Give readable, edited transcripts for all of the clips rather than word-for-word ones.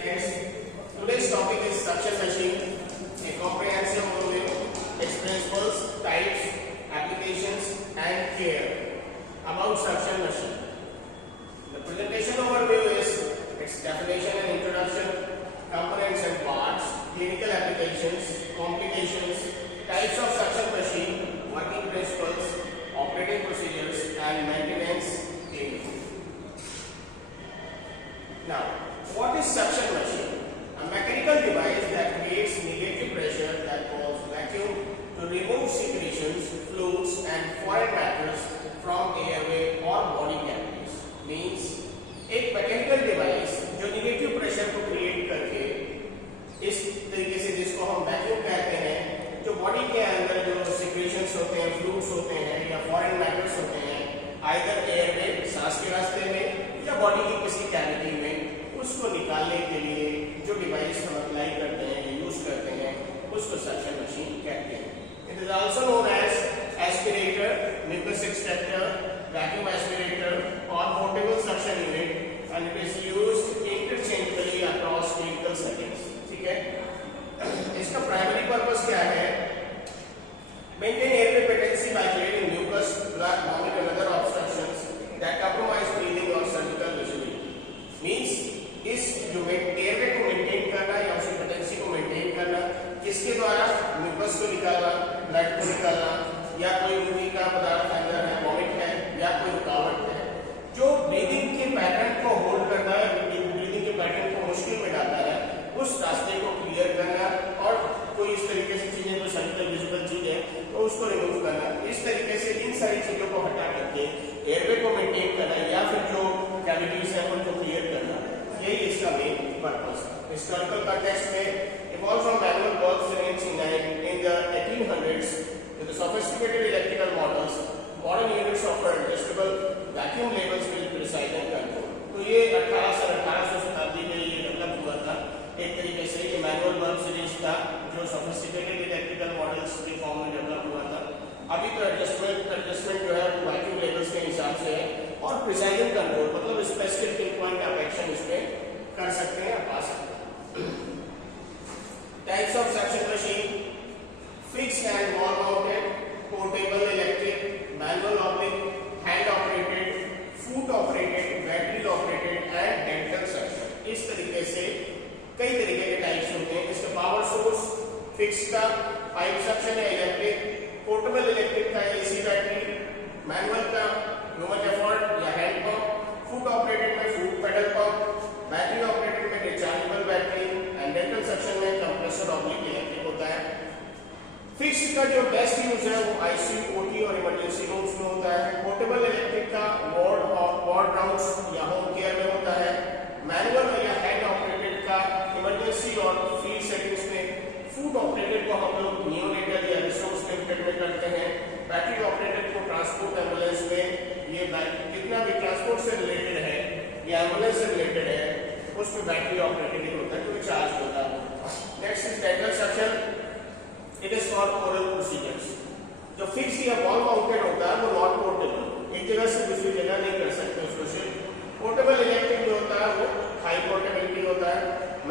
Today's topic is suction machine, a comprehensive overview, its principles, types, applications, and care. About suction machine. The presentation overview is its definition and introduction, components and parts, clinical applications, complications, types of suction machine, working principles, operating procedures, and maintenance aim. Now, what is suction machine? A mechanical device that creates negative pressure that causes vacuum to remove secretions, fluids, and foreign matters from airway or body cavities. Means एक mechanical device जो negative pressure को create करके इस तरीके से जिसको हम vacuum कहते हैं, जो बॉडी के अंदर जो सिक्रेशंस होते हैं, फ्लूइड्स होते हैं या फॉरेन मैटर्स होते हैं, आइदर एयरवे सांस के रास्ते में या बॉडी की किसी कैविटी में, उसको निकालने के लिए जो डिवाइस हम अप्लाई करते हैं, यूज करते हैं, उसको सक्शन मशीन कहते हैं. It is also known as aspirator, mucus extractor, vacuum aspirator और portable suction unit, and it is used interchangeably across clinical settings. ठीक है, इसका प्राइमरी पर्पस क्या है? Maintain airway patency by clearing mucus, blood, vomit and other obstructions that compromise breathing और surgical visibility. Means इस जो airway को maintain करना या उसकी पोटेंसी को मेंटेन करना, किसके द्वारा? म्यूकस को निकालना, ब्लड को निकालना, या कोई उल्टी का पदार्थ अंदर है, वॉमिट है, या कोई रुकावट है जो ब्रीदिंग के पैटर्न को होल्ड करता है, ब्रीदिंग के पैटर्न को मुश्किल में डालता है, उस रास्ते को क्लियर करना और कोई इस तरीके से चीजें जो सर्जिकल विजिबल चीज है तो उसको रिमूव करना. इस तरीके से इन सारी चीजों को हटा करके एयरवे को मेंटेन करना या फिर जो कैविटीज है उनको क्लियर करना, यही इसका मेन पर्पस है. हिस्टोरिकल कॉन्टेक्स्ट में evolved from manual valves in the 1800s to the sophisticated electrical models. Modern units offer adjustable vacuum levels with precise and control. तो ये 1800 शताब्दी में ये डेवलप हुआ था. एक तरीके से ये मैनुअल valve सीरीज था जो sophisticated electrical models के फॉर्म में डेवलप हुआ था. अभी तो एडजस्टमेंट जो है वैक्यूम लेवल्स के हिसाब से है और प्रिसाइज एंड कंट्रोल, मतलब स्पेसिफिक पिन पॉइंट आप एक्शन इसमें कर सकते हैं, पा सकते हैं. Types of suction machine: fixed and wall mounted, portable electric, manual operated, hand operated, foot operated, battery operated and dental suction. इस तरीके से कई तरीके के टाइप्स होते हैं. इसका पावर सोर्स फिक्स्ड का पाइप सक्शन या इलेक्ट्रिक, पोर्टेबल इलेक्ट्रिक का एसी बैटरी, मैनुअल का ह्यूमन एफर्ट या हैंड पंप, फुट ऑपरेटेड में foot pedal pump, battery operated में rechargeable battery, and dental section में कंप्रेसर ऑब्लिक इलेक्ट्रिक होता है. फिक्स्ड का जो बेस्ट यूज है वो आईसीयू, ओटी और इमरजेंसी रूम्स में होता है. पोर्टेबल इलेक्ट्रिक का वार्ड राउंड्स या होम केयर में होता है. मैनुअल या हैंड ऑपरेटेड का इमरजेंसी और फील्ड सेटिंग्स में. फुट ऑपरेटेड को हम लोग नियोनेटल या रिसोर्स लिमिटेड में करते हैं. बैटरी ऑपरेटेड को ट्रांसपोर्ट एम्बुलेंस में, ये जितना भी ट्रांसपोर्ट से रिलेटेड है या एम्बुलेंस से रिलेटेड है उसमें बैटरी ऑपरेटेड होता है, क्योंकि चार्ज होता है. Next is dental suction. It is for oral procedures. जो फिक्स्ड या वॉल माउंटेड होता है वो नॉट पोर्टेबल, एक जगह से दूसरी जगह नहीं कर सकते उसको शिफ्ट. पोर्टेबल इलेक्ट्रिक जो होता है वो हाई पोर्टेबिलिटी होता है.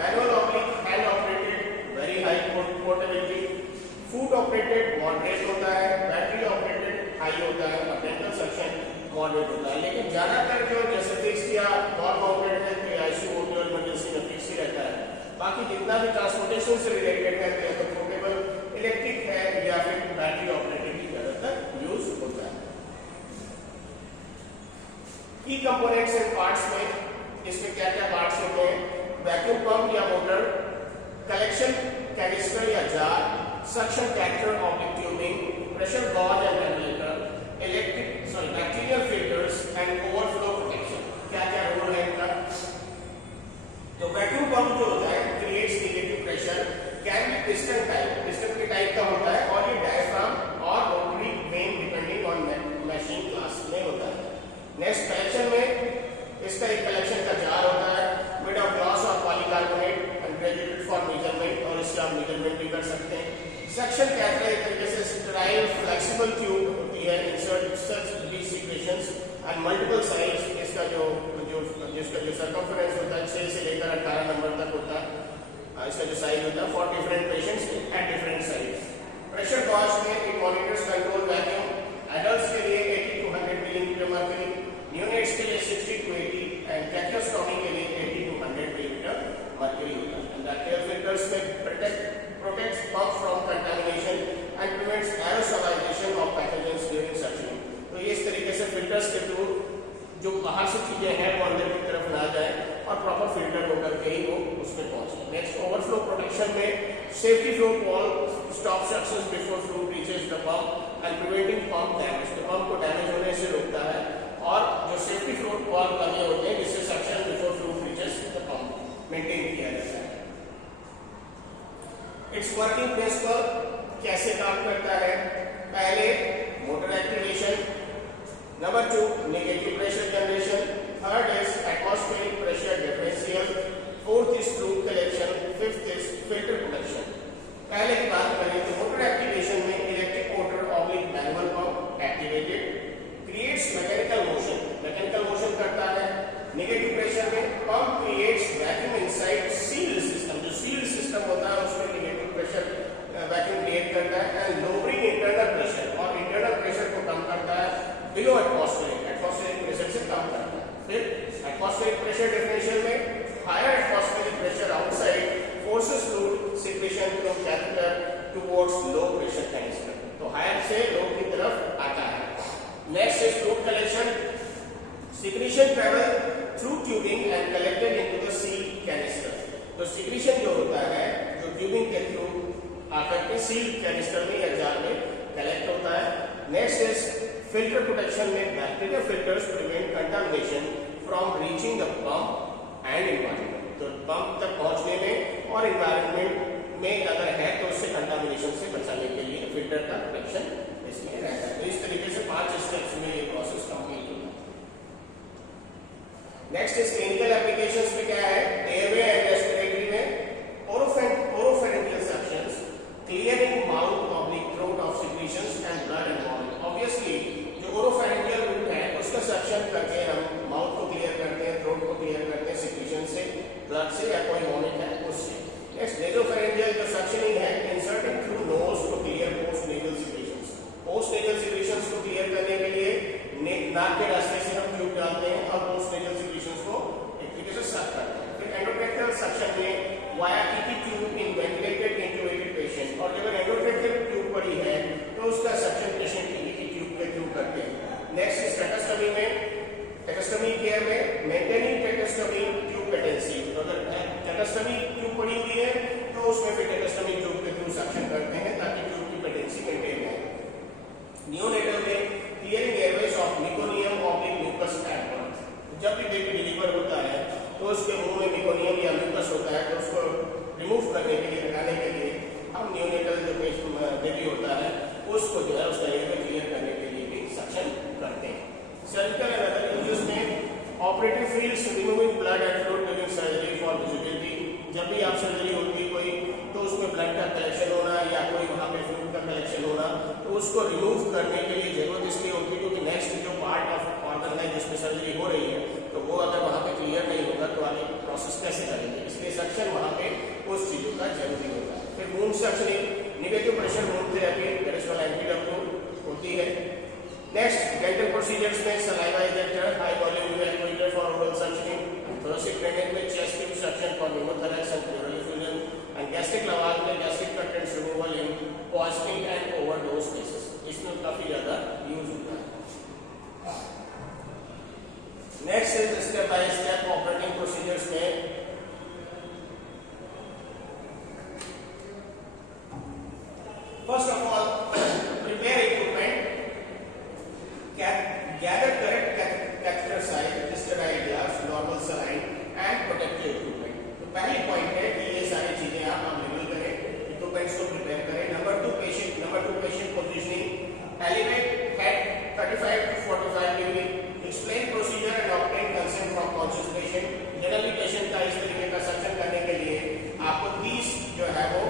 Manual oblique hand operated very high portability. Foot operated moderate होता है. बैटरी ऑपरेटेड हाई होता है. डेंटल सक्शन मॉडरेट होता है. लेकिन ज्यादातर जो जैसे फिक्स्ड या वॉल माउंटेड है तो आईसीयू, ओटी और इमरजेंसी में फिक्स ही रहता है. बाकी जितना भी ट्रांसपोर्टेशन से रिलेटेड है तो पोर्टेबल इलेक्ट्रिक है या फिर बैटरी ऑपरेटेड ही ज्यादातर यूज होता है. की कंपोनेंट्स एंड पार्ट्स में इसमें क्या क्या पार्ट्स होते हैं? वैक्यूम पंप या मोटर, कलेक्शन कैनिस्टर या jar, suction catheter oblique tubing, pressure gauge and regulator, bacterial filters and overflow protection. क्या क्या रोल है इनका? तो वैक्यूम पंप जो होता है creates negative pressure, can be piston type, piston के टाइप का होता है और ये डायफ्राम और rotary when depending on machine class में होता है. नेक्स्ट कलेक्शन में इसका एक कलेक्शन का जार होता है मेड ऑफ ग्लास और polycarbonate and graduated for measurement, और इसका आप मेजरमेंट भी कर सकते हैं. सक्शन कैथेटर एक तरीके से स्टेराइल फ्लेक्सिबल ट्यूब होती है, insert such D secretions and multiple size. इसका जो जिसका जो सर्कमफरेंस होता है 6 से लेकर 18 नंबर तक होता है. उसमें पहुंचे। नेक्स्ट ओवरफ्लो प्रोटेक्शन में safety float wall stop suction before fluid reaches the pump and preventing pump damage, तो पंप को डैमेज होने से रोकता है। और जो सेफ्टी फ्लोट वॉल लगे होते हैं जिससे suction before fluid reaches the pump maintain किया जाता है। इट्स वर्किंग प्रिंसिपल कैसे काम करता है? पहले motor activation, number 2 negative pressure generation, third is atmospheric pressure differential, fourth is fluid collection, fifth is filter protection. पहले की बात करें तो मोटर एक्टिवेशन में electric motor oblique manual pump activated creates mechanical motion करता है। नेगेटिव प्रेशर में pump creates vacuum inside sealed system, जो सील्ड सिस्टम होता है उसमें नेगेटिव प्रेशर वैक्यूम क्रिएट करता है एंड लोअरिंग इंटरनल प्रेशर, और इंटरनल प्रेशर को कम करता है बिलो एटमॉस्फेरिक प्रेशर से कम करता है। फिर एटमॉस्फेरिक प्रेशर डिफरेंशियल में higher atmospheric pressure outside forces fluid secretion from catheter towards low pressure canister, तो हायर से लो की तरफ आता है। Next is fluid collection, secretion travel through tubing and collected into the sealed canister, तो secretion जो होता है जो ट्यूबिंग के थ्रू आकर के सील्ड कैनिस्टर में या जार में कलेक्ट होता है। नेक्स्ट इज फिल्टर प्रोटेक्शन में bacteria filters prevent contamination from reaching the pump and environment, तो पंप तक पहुंचने में और एनवायरनमेंट में अगर है तो उससे कंटामिनेशन से बचाने के लिए फिल्टर का प्रोटेक्शन इसमें रहता है। तो इस तरीके से 5 स्टेप्स में ये प्रोसेस कंप्लीट होता है। नेक्स्ट इज क्लिनिकल एप्लीकेशंस में क्या है? एयरवे एंड रेस्पिरेटरी में oropharyngeal suctions, clearing mouth oblique throat of secretions and blood and vomit. Obviously जो ओरोफेरिंजियल रूट है उसका सक्शन करके हम माउथ को क्लियर करते हैं, थ्रोट को क्लियर करते हैं सिक्रीशन से, ब्लड से या कोई वॉमिट है उससे। नेक्स्ट नेसोफेरिंजियल जो सक्शनिंग है inserting through nose to clear post nasal secretions, post nasal secretions को क्लियर करने के लिए नाक के रास्ते से हम ट्यूब डालते हैं और पोस्ट नेजल सिक्रीशंस को एक तरीके से सक करते हैं। फिर एंडोट्रैक्टल सक्शन में via ET tube in ventilated intubated patient, और जब एंडोट्रैक्टल ट्यूब पड़ी है तो उसका सक्शन पेशेंट की ट्यूब के थ्रू करते हैं। नेक्स्ट इज टेटस्टमी में, टेटस्टमी केयर में मेंटेनिंग टेटस्टमी ट्यूब पेटेंसी, तो अगर टेटस्टमी ट्यूब पड़ी हुई है तो उसमें फिर टेटस्टमी ट्यूब के थ्रू सक्शन करते हैं ताकि ट्यूब की पेटेंसी मेंटेन रहे। नियोनेटल में clearing airways of meconium oblique mucus at birth, जब भी बेबी डिलीवर होता है तो उसके मुंह में मेकोनियम या म्यूकस होता है तो उसको रिमूव करने के लिए, हटाने के लिए हम नियोनेटल जो बेबी होता है उसको जो है उसका एयरवे क्लियर करने के लिए भी सक्शन करते हैं। सर्जिकल एंड अदर यूजेस में operative fields removing blood and fluid during surgery for visibility, जब भी आप सर्जरी होती है कोई तो उसमें ब्लड का कलेक्शन होना या कोई वहाँ पे फ्लूइड का कलेक्शन होना, तो उसको रिमूव करने के लिए जरूरत इसलिए होती है क्योंकि नेक्स्ट जो पार्ट ऑफ ऑर्गन है जिसमें सर्जरी हो रही है तो वो अगर वहाँ पे क्लियर नहीं होगा तो आगे प्रोसेस कैसे करेंगे, इसलिए सक्शन वहाँ पे उस चीजों का जरूरी होता है। फिर wound suctioning, negative pressure wound therapy that is called एंटीडब्ल्यू होती है। नेक्स्ट डेंटल प्रोसीजर्स में saliva injector, high volume actuator for oral suctioning, thoracic drainage में chest tube suction for pneumothorax and pleural effusion, and gastric lavage में gastric contents removal in poisoning and overdose cases, इसमें काफी ज्यादा use होता है। Next is step by step operating procedures में first of all prepare equipment, gather correct catheter size, sterile gloves, normal saline and protective equipment। तो पहली point है कि ये सारी चीजें आप अवेलेबल करें, इक्विपमेंट्स को प्रिपेयर करें। Number 2 patient positioning, elevate head 35 to 45 degree, explain procedure and obtain consent from conscious patient. Generally patient का इस तरीके का सक्शन करने के लिए आपको 30 जो है वो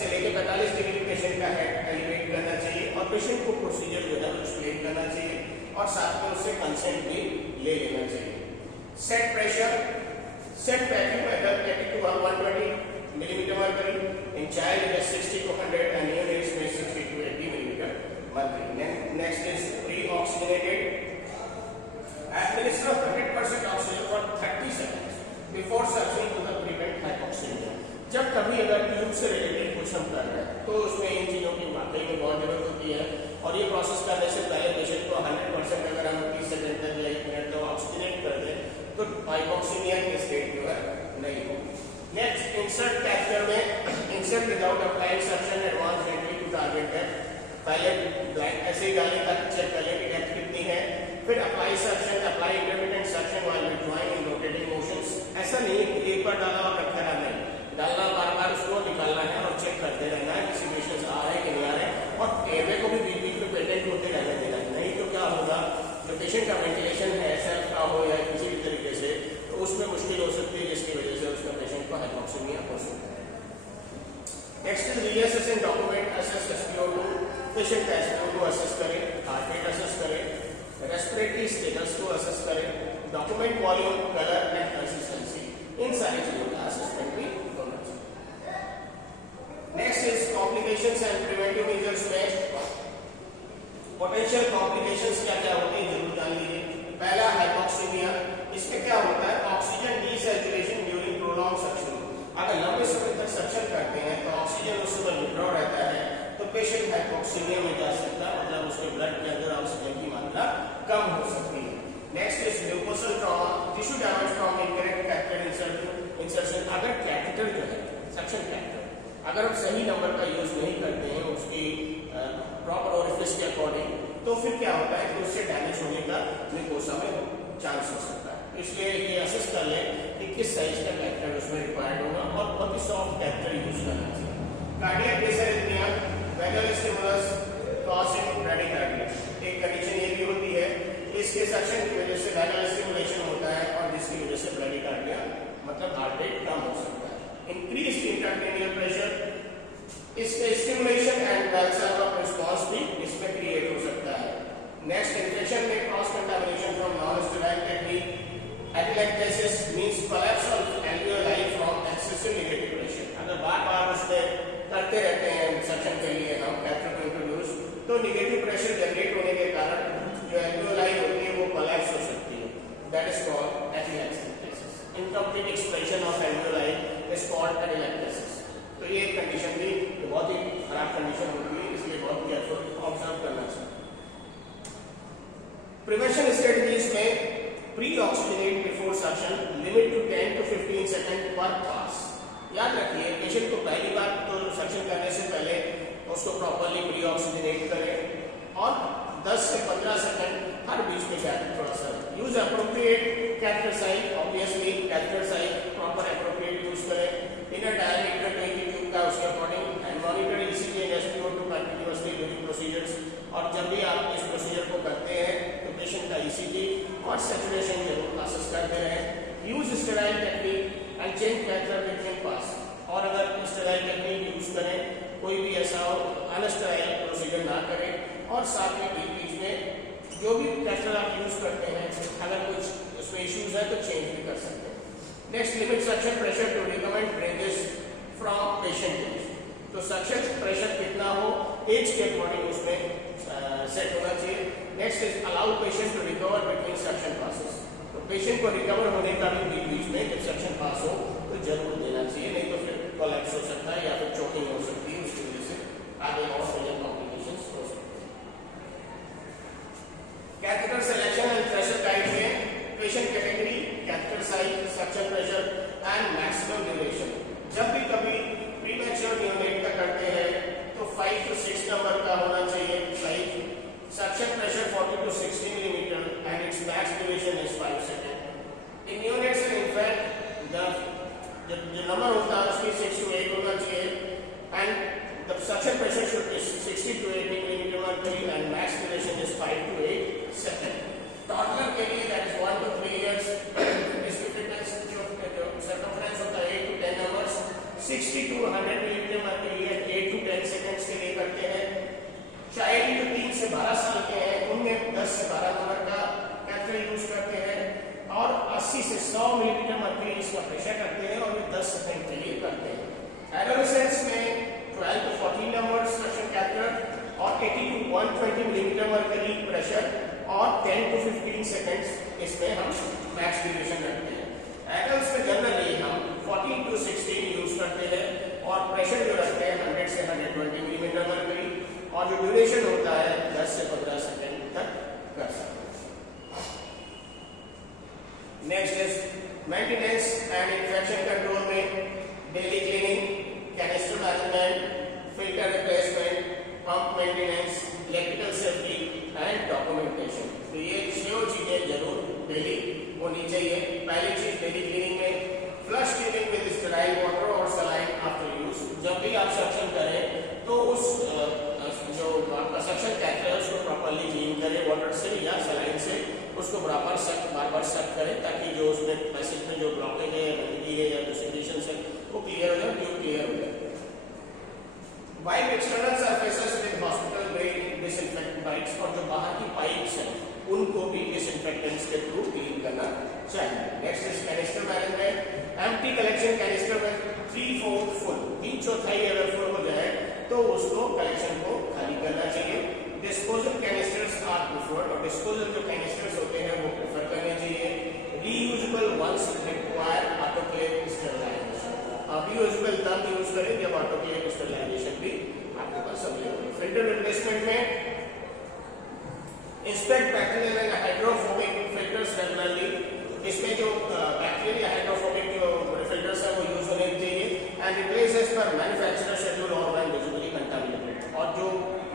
से लेकर 45 डिग्री पेशेंट का हेड एलिवेट करना चाहिए और पेशेंट को प्रोसीजर जो है वो एक्सप्लेन करना चाहिए और साथ में उससे कंसेंट भी ले लेना चाहिए। Set pressure, set vacuum adult 80 to 120 millimetre mercury, in child is 60 to 100 and neonates में 60 to 80 millimetre mercury. Next is pre oxygenated, administer 100% oxygen for 30 seconds before suctioning to prevent hypoxaemia. जब कभी अगर tube से related कुछ हम कर रहे हैं तो उसमें इन चीजों की वाकई में बहुत जरूरत होती है और ये प्रोसेस करने से पहले पेशेंट को 100% अगर हम 30 सेकंड तक या 1 मिनट तक ऑक्सीजनेट कर दें तो हाइपोक्सीमिया की स्टेट जो है नहीं होगी। नेक्स्ट इंसर्ट कैथेटर में insert without applying suction advance entry to target depth, पहले ब्लैंक ऐसे ही डालें ताकि चेक कर लें कि डेप्थ कितनी है। फिर apply suction, apply intermittent suction while withdrawing in rotating motions. ऐसा नहीं है कि एक बार डाला और रखा रहना है, डालना बार बार उसको निकालना है और चेक करते रहना है कि सिग्नेचर्स आ रहे हैं कि नहीं आ रहे, और एयरवे को भी बीच बीच में पेटेंट होते रहने देना है। नहीं तो क्या होगा, जो पेशेंट का वेंटिलेशन है सेल्फ का हो या किसी भी तरीके से, तो उसमें मुश्किल हो सकती है, जिसकी वजह से उसका पेशेंट को हाइपोक्सिमिया हो सकता है। Next is reassessing document, assess SpO2, patient का SpO2 असेस करें, हार्ट रेट असेस करें, रेस्पिरेटरी स्टेटस को असेस करें, document volume, colour and consistency, इन सारी चीजों का असेसमेंट भी होना चाहिए। Next is complications and preventive measures में पोटेंशियल कॉम्प्लिकेशंस क्या क्या होते हैं जरूर जान लीजिए। पहला हाइपोक्सिमिया, इसमें क्या होता है, ऑक्सीजन डीसैचुरेशन ड्यूरिंग प्रोलॉन्ग सक्शन। अगर लंबे समय तक सक्शन करते हैं तो ऑक्सीजन उस समय विड्रॉ रहता है, तो पेशेंट हाइपोक्सिमिया में जा सकता है, मतलब उसके ब्लड के अंदर ऑक्सीजन की मात्रा कम हो सकती है। Next is mucosal trauma, tissue damage from incorrect catheter insertion. अगर कैथेटर जो है सक्शन कैथेटर, अगर हम सही नंबर का यूज नहीं करते हैं उसकी प्रॉपर ओरिफिस के अकॉर्डिंग, तो फिर क्या होता है कि उससे डैमेज होने का म्यूकोसा में चांस हो सकता है। इसलिए ये असेस कर लें कि किस साइज का कैथेटर उसमें रिक्वायर्ड होगा और बहुत ही सॉफ्ट कैथेटर यूज करना चाहिए। Cardiac डिसरिथमिया, vagal stimulus causing bradycardia, एक कंडीशन ये भी होती है, इसके सक्शन की वजह से वेगल स्टिमुलेशन होता है और जिसकी वजह से ब्रैडीकार्डिया मतलब हार्ट रेट कम हो सकता है। इंक्रीज्ड इंट्राक्रेनियल प्रेशर, इसके stimulation and valve of response भी इसमें क्रिएट हो सकता है। नेक्स्ट, इन्फेक्शन में cross contamination from non sterile technique, atelectasis means collapse of alveoli from excessive negative pressure. अगर बार-बार उसमें करते रहते हैं सक्शन के लिए हम कैथेटर को इंट्रोड्यूस, तो नेगेटिव प्रेशर जनरेट होने के कारण जो एल्वियोलाई होती है वो कोलैप्स हो सकती है, that is called atelectasis. Incomplete expression of alveoli is called atelectasis. तो ये एक कंडीशन भी बहुत ही खराब कंडीशन होती है, इसलिए बहुत केयरफुल ऑब्जर्व करना चाहिए। प्रिवेंशन स्ट्रेटजीज में pre oxygenate before suction, limit to 10 to 15 second per pass. याद रखिए, पेशेंट को पहली बार तो सक्शन करने से पहले उसको प्रॉपर्ली प्री ऑक्सीजनेट करें और 10 से 15 सेकंड हर बीच में कैथेटर थोड़ा सा use appropriate catheter size, obviously catheter size proper appropriate use करें। इनर डायमीटर 20 ट्यूब का उसके according, and monitor ECG and SpO2 continuously during procedures. और जब भी आप इस प्रोसीजर को करते हैं तो पेशेंट का ECG और सैचुरेशन जरूर असेस करते रहें। Use sterile technique and change catheter between pass, और अगर स्टेराइल टेक्निक यूज करें, कोई भी ऐसा अनस्टेराइल प्रोसीजर ना करें, और साथ में बीच में जो भी कैथेटर आप यूज करते हैं अगर कुछ उसमें इश्यूज है तो चेंज भी कर सकते हैं। Next, limit suction pressure to recommend ranges from patient age. तो सक्शन प्रेशर कितना हो एज के अकॉर्डिंग उसमें सेट होना चाहिए। Next is allow patient to recover between suction passes. तो पेशेंट को रिकवर होने का भी बीच में जब सक्शन पास हो तो जरूर देना चाहिए, नहीं तो फिर कोलैप्स हो सकता है या फिर चोकिंग हो सकती है, उसकी वजह से आगे और मेजर कॉम्प्लिकेशंस हो सकते हैं। Catheter selection and pressure guide में patient category, catheter size, suction pressure and maximum duration. जब भी कभी प्रीमैच्योर नियोनेट का करते हैं तो 5 to 6 नंबर का होना चाहिए size, suction pressure 40 to 60 millimetre and it's max duration is 5 second. In neonates and infant जो नंबर होता है उसकी 6 to 8 होना चाहिए, and the suction pressure should be 60 to 80 millimetre mercury and max duration is 5 to 8 second. Toddler के लिए that is 1 to 3 years, इसकी fitness जो सर्कमफ्रेंस होता है 8 to 10 numbers, 60 to 100 millimetre mercury 8 to 10 seconds के लिए करते हैं। चाइल्ड जो 3 से 12 साल के हैं उनमें 10 से 12 नंबर का कैथेटर यूज करते हैं, और 80 से 100 मिलीमीटर मर्क्यूरी इसका प्रेशर करते हैं और ये 10 सेकंड के लिए करते हैं। एडोलेसेंस में 12 to 14 नंबर्स सक्शन कैथेटर और 80 to 120 मिलीमीटर मर्क्यूरी प्रेशर और 10 to 15 सेकंड्स इसमें हम मैक्स ड्यूरेशन रखते हैं। एडल्ट्स में जनरली हम 14 to 16 यूज करते हैं और प्रेशर जो रखते हैं 100 से 120 मिलीमीटर मर्क्यूरी, और जो ड्यूरेशन होता है 10 से 15 सेकंड तक कर सकते हैं। Next is maintenance and infection control में डेली उसको बार बार सेट करें ताकि जो उसमें पैसेज में जो ब्लॉकेज है, गंदगी है या डिस्ट्रीब्यूशन है वो क्लियर हो जाए, ट्यूब क्लियर हो जाए। Wipe external surfaces with hospital grade disinfectant pipes, और जो बाहर की पाइप्स हैं उनको भी डिसइंफेक्टेंट्स के थ्रू क्लीन करना चाहिए। Next is canister management. Empty collection canister में 3/4 फुल, 3/4 अगर फुल हो जाए तो उसको कलेक्शन को खाली करना चाहिए। डिस्पोजल कैनिस्टर्स आर प्रेफर्ड, और डिस्पोजल जो कैनिस्टर्स होते हैं वो प्रेफर करने चाहिए। Reusable ones require autoclave sterilisation, आप रीयूजेबल तब यूज करें जब ऑटोक्लेव स्टरलाइजेशन भी आपके पास अवेलेबल हो। फिल्टर रिप्लेसमेंट में inspect bacterial and hydrophobic filters regularly, इसमें जो बैक्टीरियल या हाइड्रोफोबिक जो फिल्टर्स है वो यूज होने चाहिए। And replace as per manufacturer schedule और व्हेन विजिबली कंटामिनेटेड, और जो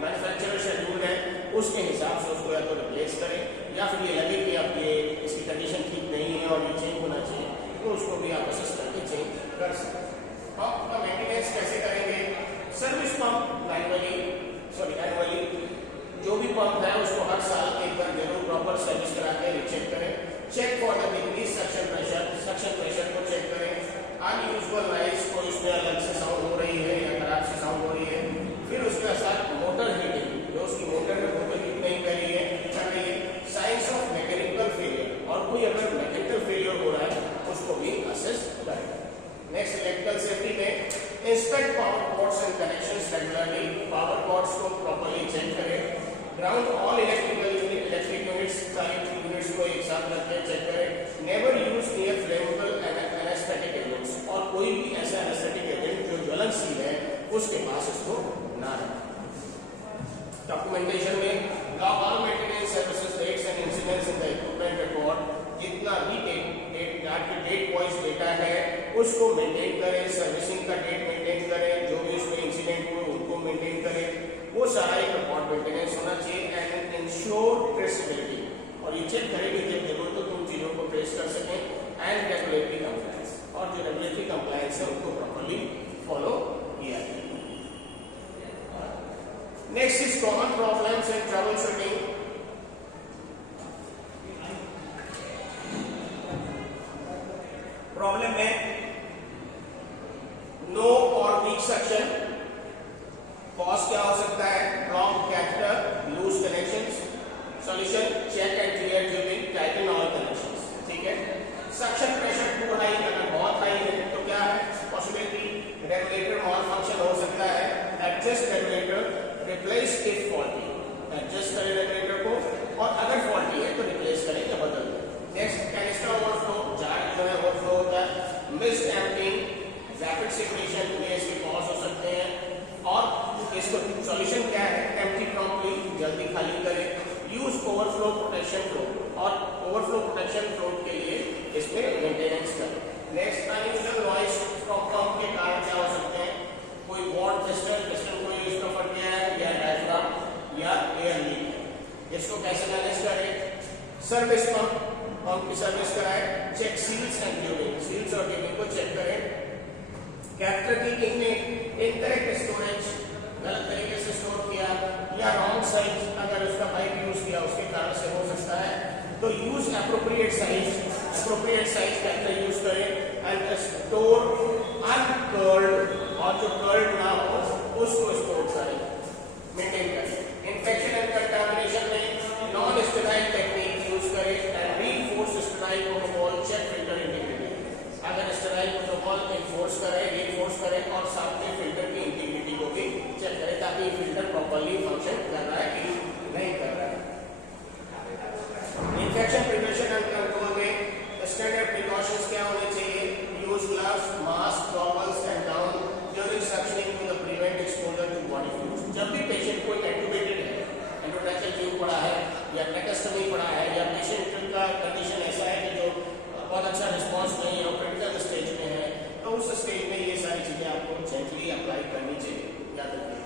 मैन्युफैक्चरर शेड्यूल है उसके हिसाब से उसको या तो रिप्लेस करें या फिर ये लगे कि अब ये इसकी कंडीशन ठीक नहीं है और ये चेंज होना चाहिए तो उसको भी आप असेस करके चेंज कर सकते हैं। पंप का मेंटेनेंस कैसे करेंगे? सर्विस पंप एनुअली जो भी पंप है उसको हर साल एक बार जरूर प्रॉपर सर्विस करा के रीचेक करें। Check for the decrease suction pressure को चेक करें। अनयूजुअल नॉइज को इसमें अलग से साउंड हो रही है या खराब से साउंड हो रही है। फिर उसके साथ मोटर हीटिंग, जो उसकी मोटर में मोटर हीट नहीं कर रही है। साइंस ऑफ मैकेनिकल फेलियर, और कोई अगर मैकेनिकल फेलियर हो रहा है उसको भी असेस करें। नेक्स्ट इलेक्ट्रिकल सेफ्टी में inspect power cords and connections regularly, power cords को प्रॉपर्ली चेक करें। ग्राउंड ऑल इलेक्ट्रिक यूनिट्स, सारी यूनिट्स को एक साथ रखकर चेक करें। Never use near flammable anaesthetic agents, और कोई भी ऐसा एनेस्थेटिक एजेंट जो ज्वलनशील है उसके पास इसको ना रखें। डॉक्यूमेंटेशन में all maintenance services rates and incidents in the equipment record, जितना भी डेट वाइज डेटा है उसको मेंटेन करें। सर्विसिंग का डेट मेंटेन करें, जो भी उसमें इंसिडेंट हुए उनको मेंटेन करें, वो सारा एक रिकॉर्ड मेंटेनेंस होना चाहिए। एंड इंश्योर ट्रेसेबिलिटी, और ये चेक करें कि जब जरूरत हो तो उन चीजों को ट्रेस कर सकें। एंड रेगुलेटरी कंप्लायंस, और जो रेगुलेटरी कंप्लायंस है उनको प्रॉपर्ली फॉलो किया जाए। Next is common problems and troubleshooting. Problem में नो और वीक सक्शन, कॉज क्या हो सकता है? Block catheter, loose connections. Solution check and clear during tighten all connections, ठीक है। सक्शन प्रेशर टू हाई, अगर बहुत हाई है तो क्या है पॉसिबिलिटी? रेगुलेटर मॉल फंक्शन हो सकता है। Adjust regulator, replace if faulty, adjust करें रेगुलेटर को, और अगर फॉल्टी है तो रिप्लेस करें या बदल दें। नेक्स्ट कैनिस्टर ओवरफ्लो, जार जो है ओवरफ्लो होता है। मिस्ड एम्पटिंग, रैपिड सिक्रेशन, ये इसके कॉज हो सकते हैं। और इसको सॉल्यूशन क्या है? एम्प्टी प्रॉम्प्टली, जल्दी खाली करें। यूज ओवरफ्लो प्रोटेक्शन फ्लोट, और ओवरफ्लो प्रोटेक्शन फ्लोट के लिए इसमें मेंटेनेंस करें। Next unusual noise from pump के कारण क्या हो सकते हैं? कोई वॉट पिस्टन कोई इसका फट गया है, या डायफ्राम या एयर लीक है, इसको कैसे मैनेज करें? सर्विस पंप की सर्विस कराएं। Check seals and tubing, seals और ट्यूबिंग को चेक करें। कैथेटर कीपिंग में इनकरेक्ट स्टोरेज, गलत तरीके से स्टोर किया, या रॉन्ग साइज अगर उसका पाइप यूज किया उसके कारण से हो सकता है, तो use appropriate size catheter use करें। एंड स्टोर अनकर्ल्ड, और जो कर्ल्ड ना हो उसको स्टोर करें, मेंटेन करें। इन्फेक्शन एंड कंटामिनेशन में नॉन स्टेराइल टेक्निक यूज करें। And reinforce sterile protocol, check filter integrity, अगर स्टेराइल प्रोटोकॉल इन्फोर्स करें, रीइंफोर्स करें, और साथ में फिल्टर की इंटीग्रिटी को भी चेक करें ताकि फिल्टर प्रॉपर्ली फंक्शन कर रहा है कि नहीं कर रहा है। इन्फेक्शन प्रिवेंशन एंड कंट्रोल में स्टैंडर्ड प्रिकॉशंस क्या होने चाहिए? Use gloves, mask, goggles and gown during suctioning to prevent exposure to body fluids. जब भी पेशेंट कोई इंट्यूबेटेड है, एंडोट्रैकियल ट्यूब पड़ा है या ट्रैकेस्टमी पड़ा है, या पेशेंट का कंडीशन ऐसा है कि जो बहुत अच्छा रिस्पांस नहीं है और क्रिटिकल स्टेज में है, तो उस स्टेज में ये सारी चीजें आपको जेंटली अप्लाई करनी चाहिए, याद रखिए।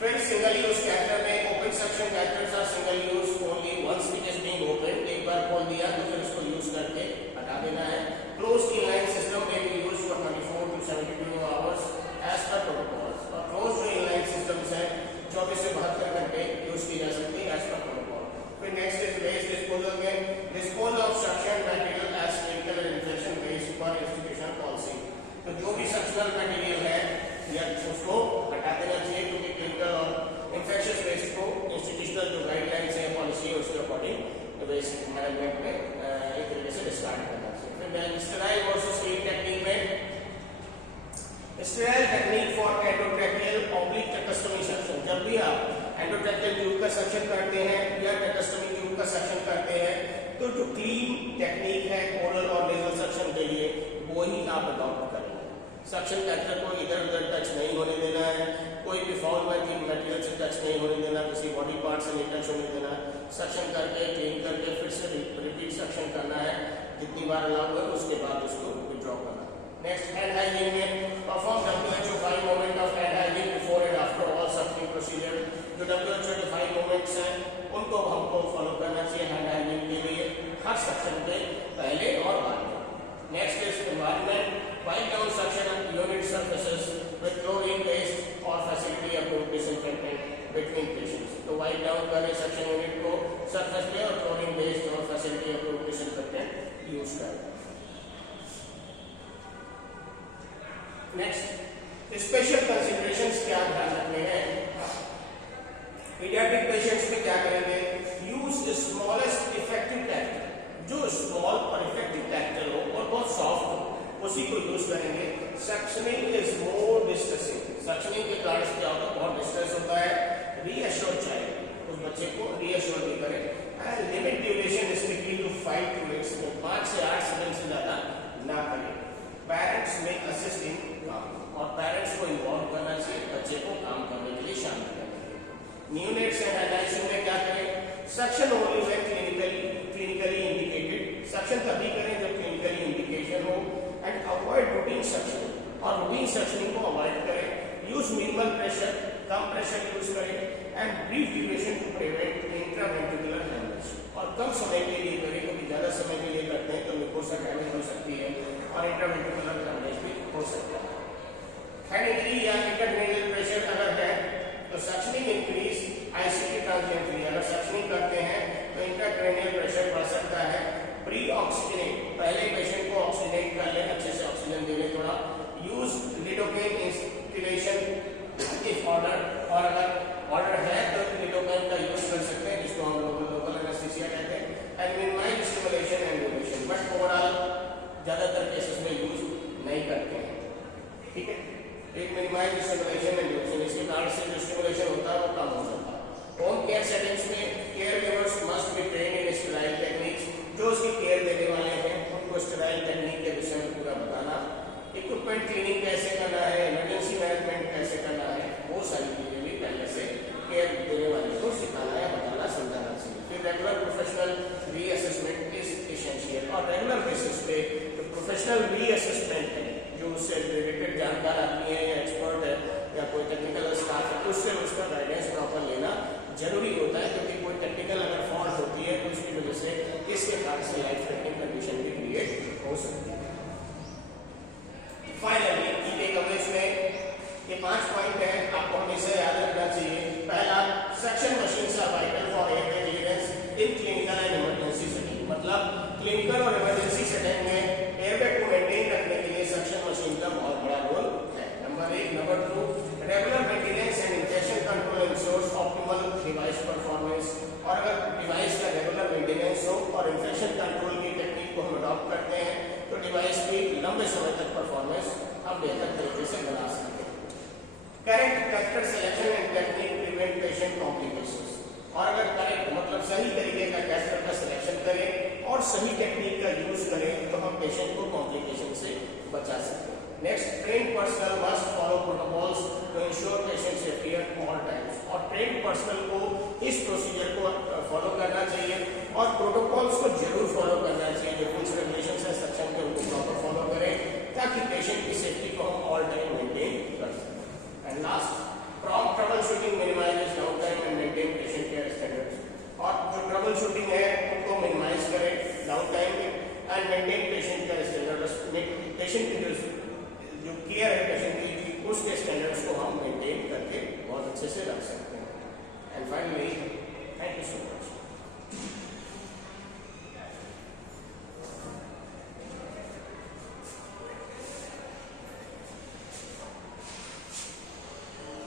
फिर सिंगल यूज कैथेटर में open suction catheters are single use only once it is being open, एक बार खोल दिया तो फिर उसको यूज करके हटा देना है। क्लोज्ड इनलाइन सिस्टम में be used for 24 to 72 hours as per protocols, और क्लोज्ड जो इनलाइन सिस्टम्स हैं 24 से 72 घंटे यूज की जा सकती है एज पर प्रोटोकॉल। फिर next is waste disposal professional material है या उसको हटा देना चाहिए, क्योंकि क्लिनिकल और इन्फेक्शियस वेस्ट को इंस्टीट्यूशनल जो गाइडलाइंस है, पॉलिसी है, उसके अकॉर्डिंग वेस्ट मैनेजमेंट में एक तरीके से डिस्कार्ड करना चाहिए। फिर स्टेराइल वर्सेस क्लीन टेक्निक में, sterile technique for endotracheal oblique tracheostomy section, जब भी आप एंडोट्रैकियल ट्यूब का सेक्शन करते हैं या टेक्टोस्टोमी ट्यूब का सेक्शन करते हैं, तो जो क्लीन टेक्निक है ओरल और नेजल सेक्शन के लिए वो ही आप अडॉप्ट करेंगे। सक्शन कैथेटर को इधर उधर टच नहीं होने देना है, कोई भी फाउल मटेरियल से टच नहीं होने देना, किसी बॉडी पार्ट से नहीं टच होने देना। सक्शन करके क्लीन करके फिर से रिपीट सक्शन करना है, जितनी बार अलाउ हो उसके बाद उसको विड्रॉ करना। नेक्स्ट, हैंड हाइजीन में perform WHO 5 moment of hand hygiene before and after all suctioning procedure. जो WHO के 5 मोमेंट्स हैं उनको हमको फॉलो करना चाहिए हैंड हाइजीन के लिए, हर सक्शन के पहले और बाद में। Next is environment, wipe down suction and unit surfaces with chlorine based or facility approved disinfectant between patients। तो wipe down करें सक्शन यूनिट को सरफेस पे और क्लोरीन बेस्ड और फैसिलिटी अप्रूव्ड डिसइंफेक्टेंट यूज करें। नेक्स्ट, स्पेशल कंसीडरेशंस क्या ध्यान रखने हैं। पीडियाट्रिक पेशेंट्स में क्या करेंगे, यूज स्मॉलेस्ट इफेक्टिव कैथेटर, जो स्मॉल और इफेक्टिव कैथेटर हो और बहुत सॉफ्ट हो उसी को यूज करेंगे। Suctioning is more distressing, suctioning के कारण क्या होता है, बहुत डिस्ट्रेस होता है। रीअश्योर चाइल्ड, उस बच्चे को रीअश्योर भी करें। And limit duration strictly to 5 minutes, 5 से 8 सेकंड से ज्यादा ना करें। पेरेंट्स में असिस्ट इन काम, और पेरेंट्स को इन्वॉल्व करना चाहिए बच्चे को काम करने के लिए शामिल करने के लिए। न्यूनेट्स एंड एनालिसिस में क्या करें, suction only when clinically indicated, suction तभी करें जब क्लिनिकली इंडिकेशन हो। एंड अवॉइड रूटीन सक्शनिंग, और रूटीन सक्शनिंग को अवॉइड करें। यूज मिनिमल प्रेशर, कम प्रेशर यूज करें। And brief duration to prevent intraventricular haemorrhage, और कम समय के लिए करें, क्योंकि ज्यादा समय के लिए करते हैं तो म्यूकोसा डैमेज हो सकती है और इंट्रावेंट्रिकुलर हेमरेज भी हो सकता है। हेड इंजरी या इंट्राक्रेनियल प्रेशर अगर है तो सक्शनिंग इंक्रीज आईसीटी ट्रांजिएंटली, अगर सक्शनिंग करते हैं तो इंट्राक्रेनियल प्रेशर बढ़ सकता है। प्री ऑक्सीजनेट, पहले पेशेंट को ऑक्सीजनेट कर ले, अच्छे से ऑक्सीजन दे ले थोड़ा। Use lidocaine instillation if order, और अगर ऑर्डर है तो लिडोकेन का यूज कर सकते हैं, जिसको हम लोकल एनेस्थीसिया कहते हैं। And minimise stimulation and duration, but overall ज्यादातर केसेस में यूज नहीं करते हैं, ठीक है। एक मिनिमाइज स्टिमुलेशन एंड ड्यूरेशन, इसके कारण से जो स्टिमुलेशन होता है वो कम हो सकता है। होम केयर सेटिंग्स में care givers must be train in sterile techniques, जो उसकी केयर देने वाले हैं उनको स्टेराइल टेक्निक के विषय में पूरा बताना। इक्विपमेंट क्लीनिंग कैसे करना है, इमरजेंसी मैनेजमेंट कैसे करना है, वो सारी चीजें भी पहले से केयर देने वाले को सिखाना या बताना समझाना चाहिए। फिर regular professional reassessment is essential, और रेगुलर बेसिस पे जो प्रोफेशनल रीअसेसमेंट है, जो उससे रिलेटेड जानकार आदमी है या एक्सपर्ट है या कोई टेक्निकल स्टाफ है, उससे उसका गाइडेंस प्रॉपर लेना जरूरी होता है, क्योंकि कोई टेक्निकल अगर फॉल्ट होती है तो उसकी वजह से इसके कारण से लाइफ थ्रेटनिंग कंडीशन भी क्रिएट हो सकती है। फाइनली की टेकअवेज में ये 5 पॉइंट है, आपको हमेशा याद रखना चाहिए। पहला, suction machines are vital for airway clearance in clinical and emergency setting, मतलब क्लिनिकल और इमरजेंसी सेटिंग में एयरवे को मेंटेन रखने के लिए सक्शन मशीन का बहुत बड़ा रोल है। Number 1। Number 2, regular maintenance and injection control ensures optimal device performance, और अगर डिवाइस का रेगुलर मेंटेनेंस हो और इन्फेक्शन कंट्रोल की टेक्निक को हम अडॉप्ट करते हैं तो डिवाइस की लंबे समय तक परफॉर्मेंस हम बेहतर तरीके से बना सकते हैं। Correct catheter selection and technique prevent patient complications, और अगर करेक्ट मतलब सही तरीके का कैथेटर का सिलेक्शन करें और सही टेक्निक का यूज करें तो हम पेशेंट को कॉम्प्लिकेशन से बचा सकते हैं। Next, trained personnel must follow protocols to ensure patient safety at all times, और ट्रेन्ड पर्सनल को इस प्रोसीजर को फॉलो करना चाहिए और प्रोटोकॉल्स को जरूर फॉलो करना चाहिए। जो रूल्स रेगुलेशंस है सेक्शन के उनको प्रॉपर फॉलो करें ताकि पेशेंट की सेफ्टी को हम ऑल टाइम मेंटेन कर सकें। And last, prompt trouble shooting minimises down time and maintain patient care standards, और जो ट्रबल शूटिंग है उनको मिनिमाइज करें डाउन टाइम में and maintain patient care standards, patient की जो केयर है पेशेंट की उसके स्टैंडर्ड्स को हम मेंटेन करके बहुत अच्छे से रख सकते हैं। And finally, thank you so much.